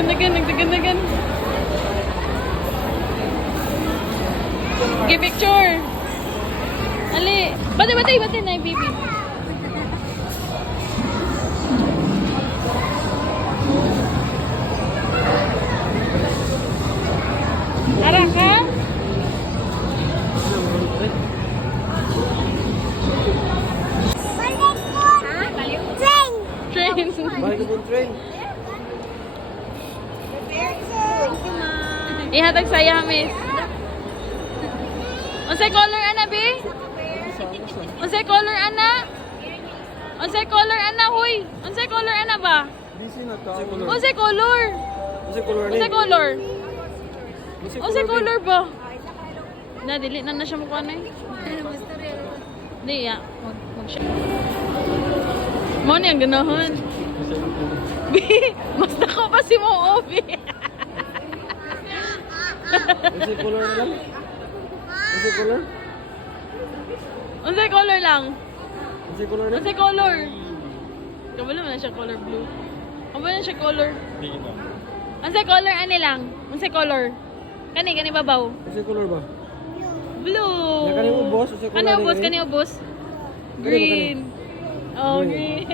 Nagdagan. Okay, picture. Ali. Bati na yung baby. Ara ka? Train. Balik ko train. Ihatag saya, miss. Unsay color ana, be? Unsay color ana? Unsay color ana, huy? Unsay color ana ba? Busy na to. Unsay color? Unsay color ni? Unsay color? Unsay color ba? Na dili na siya mukha na. Di ya. Mag-siya. Mo ni ang ganahan. Bi, mas nako pa si mo, Obi. Unsay color na lang? Unsay color? Unsay color lang? Unsay color na? Unsay color? Kabalo man na siya color blue. Kabalo na siya color. Unsay color ani lang? Unsay color? Kani babaw. Unsay color ba? Blue. Ya kani ubos, unsay color? Kani ubos? Kani ba Green. Oh, green.